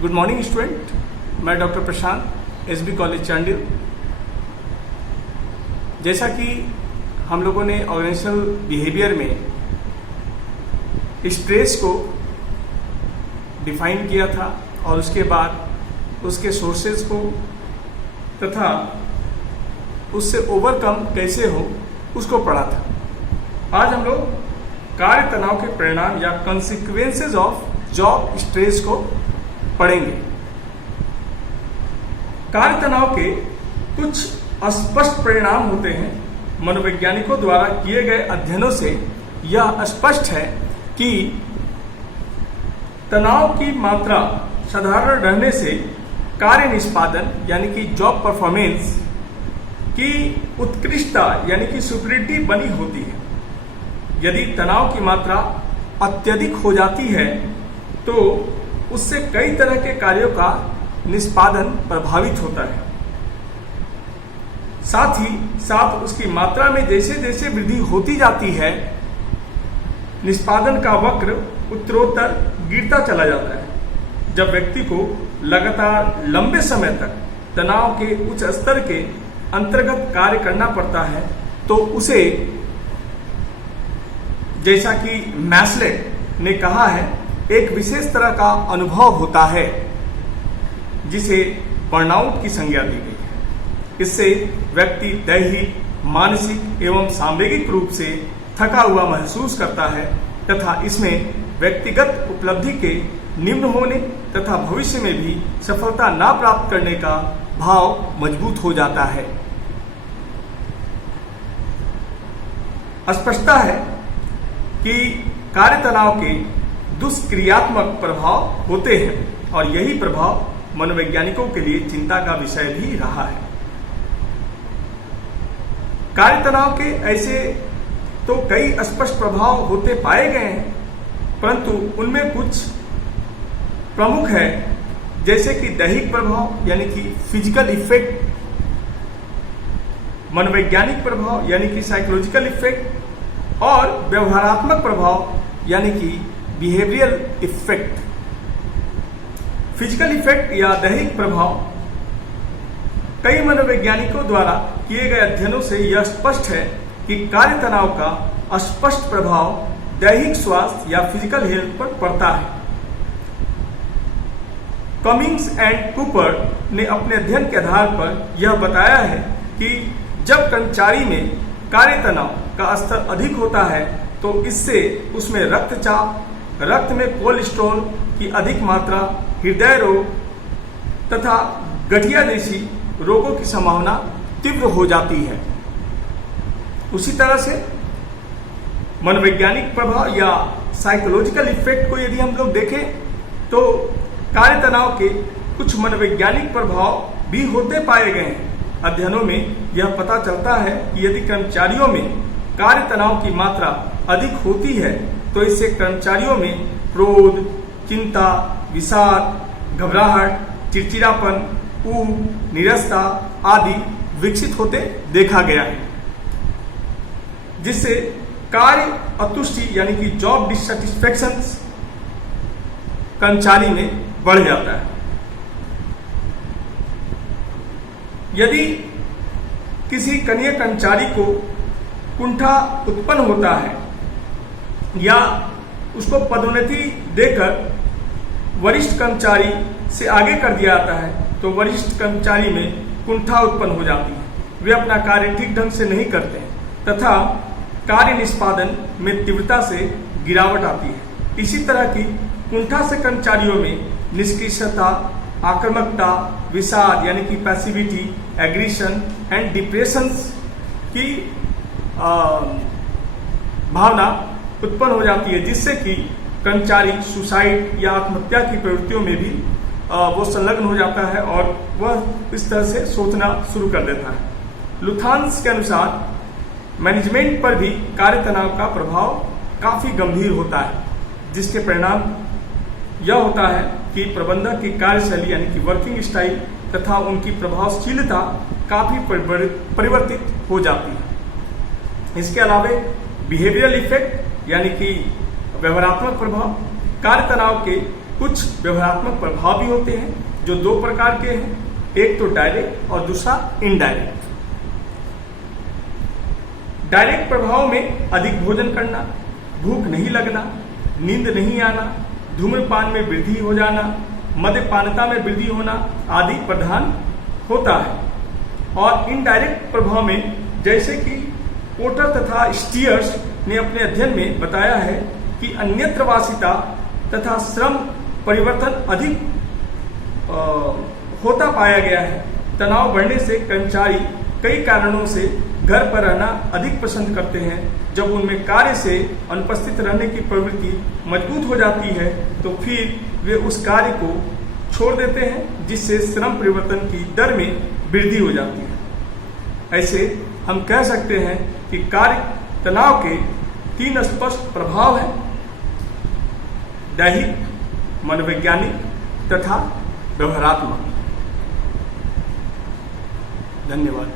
Good morning student, मैं doctor प्रशांत, SB college Chandil. जैसा कि हम लोगों ने ऑर्गेनाइजेशनल बिहेवियर में स्ट्रेस को डिफाइन किया था और उसके बाद उसके सोर्सेज को तथा उससे ओवरकम कैसे हो उसको पढ़ा था। आज हम लोग कार्य तनाव के परिणाम या कॉन्सिक्वेंसेज ऑफ जॉब स्ट्रेस को पढ़ेंगे। कार्य तनाव के कुछ स्पष्ट परिणाम होते हैं। मनोवैज्ञानिकों द्वारा किए गए अध्ययनों से यह स्पष्ट है कि तनाव की मात्रा साधारण रहने से कार्य निष्पादन यानी कि जॉब परफॉर्मेंस की उत्कृष्टता यानी कि सुपीरियरिटी बनी होती है। यदि तनाव की मात्रा अत्यधिक हो जाती है तो उससे कई तरह के कार्यों का निष्पादन प्रभावित होता है। साथ ही साथ उसकी मात्रा में जैसे जैसे वृद्धि होती जाती है, निष्पादन का वक्र उत्तरोत्तर गिरता चला जाता है। जब व्यक्ति को लगातार लंबे समय तक तनाव के उच्च स्तर के अंतर्गत कार्य करना पड़ता है तो उसे, जैसा कि मैस्लेट ने कहा है, एक विशेष तरह का अनुभव होता है जिसे बर्नआउट की संज्ञा दी गई है। इससे व्यक्ति दैहिक, मानसिक एवं सामूहिक रूप से थका हुआ महसूस करता है तथा इसमें व्यक्तिगत उपलब्धि के निम्न होने तथा भविष्य में भी सफलता ना प्राप्त करने का भाव मजबूत हो जाता है। स्पष्टता है कि कार्य तनाव के दुष्क्रियात्मक प्रभाव होते हैं और यही प्रभाव मनोवैज्ञानिकों के लिए चिंता का विषय भी रहा है। कार्य तनाव के ऐसे तो कई स्पष्ट प्रभाव होते पाए गए हैं, परंतु उनमें कुछ प्रमुख है, जैसे कि दैहिक प्रभाव यानी कि फिजिकल इफेक्ट, मनोवैज्ञानिक प्रभाव यानी कि साइकोलॉजिकल इफेक्ट और व्यवहारात्मक प्रभाव यानी कि बिहेवियरल इफेक्ट। फिजिकल इफेक्ट या दैहिक प्रभाव, कई मनोवैज्ञानिकों द्वारा किए गए अध्ययनों से यह स्पष्ट है कि कार्य तनाव का स्पष्ट प्रभाव दैहिक स्वास्थ्य या फिजिकल हेल्थ पर पड़ता है। कमिंग्स एंड कूपर ने अपने अध्ययन के आधार पर यह बताया है कि जब कर्मचारी में कार्य तनाव का स्तर अधिक होता है तो इससे उसमें रक्तचाप, रक्त में कोलेस्ट्रॉल की अधिक मात्रा, हृदय रोग तथा गठिया जैसी रोगों की संभावना तीव्र हो जाती है। उसी तरह से मनोवैज्ञानिक प्रभाव या साइकोलॉजिकल इफेक्ट को यदि हम लोग देखें तो कार्य तनाव के कुछ मनोवैज्ञानिक प्रभाव भी होते पाए गए हैं। अध्ययनों में यह पता चलता है कि यदि कर्मचारियों में कार्य तनाव की मात्रा अधिक होती है तो इससे कर्मचारियों में क्रोध, चिंता, विषाद, घबराहट, चिड़चिड़ापन, ऊब, नीरसता आदि विकसित होते देखा गया है, जिससे कार्य अतुष्टि यानी कि जॉब डिससैटिस्फैक्शन कर्मचारी में बढ़ जाता है। यदि किसी कनीय कर्मचारी को कुंठा उत्पन्न होता है या उसको पदोन्नति देकर वरिष्ठ कर्मचारी से आगे कर दिया जाता है तो वरिष्ठ कर्मचारी में कुंठा उत्पन्न हो जाती है। वे अपना कार्य ठीक ढंग से नहीं करते हैं तथा कार्य निष्पादन में तीव्रता से गिरावट आती है। इसी तरह की कुंठा से कर्मचारियों में निष्क्रियता, आक्रामकता, विषाद यानी कि पैसिविटी, एग्रेशन एंड डिप्रेशन की भावना उत्पन्न हो जाती है, जिससे कि कर्मचारी सुसाइड या आत्महत्या की प्रवृत्तियों में भी वो संलग्न हो जाता है और वह इस तरह से सोचना शुरू कर देता है। लुथांस के अनुसार मैनेजमेंट पर भी कार्य तनाव का प्रभाव काफी गंभीर होता है, जिसके परिणाम यह होता है कि प्रबंधक की कार्यशैली यानी कि वर्किंग स्टाइल तथा उनकी प्रभावशीलता काफी परिवर्तित हो जाती है। इसके अलावा बिहेवियरल इफेक्ट यानी कि व्यवहारात्मक प्रभाव, कार्य तनाव के कुछ व्यवहारात्मक प्रभाव भी होते हैं जो दो प्रकार के हैं, एक तो डायरेक्ट और दूसरा इनडायरेक्ट। डायरेक्ट प्रभाव में अधिक भोजन करना, भूख नहीं लगना, नींद नहीं आना, धूम्रपान में वृद्धि हो जाना, मद्यपानता में वृद्धि होना आदि प्रधान होता है। और इनडायरेक्ट प्रभाव में जैसे कि पोर्टर तथा स्टीयर्स ने अपने अध्ययन में बताया है कि अन्यत्रवासिता तथा श्रम परिवर्तन अधिक होता पाया गया है। तनाव बढ़ने से कर्मचारी कई कारणों से घर पर रहना अधिक पसंद करते हैं। जब उनमें कार्य से अनुपस्थित रहने की प्रवृत्ति मजबूत हो जाती है तो फिर वे उस कार्य को छोड़ देते हैं, जिससे श्रम परिवर्तन की दर में वृद्धि हो जाती है। ऐसे हम कह सकते हैं कि कार्य तनाव के 3 स्पष्ट प्रभाव हैं: दैहिक, मनोवैज्ञानिक तथा व्यवहारात्मक। धन्यवाद।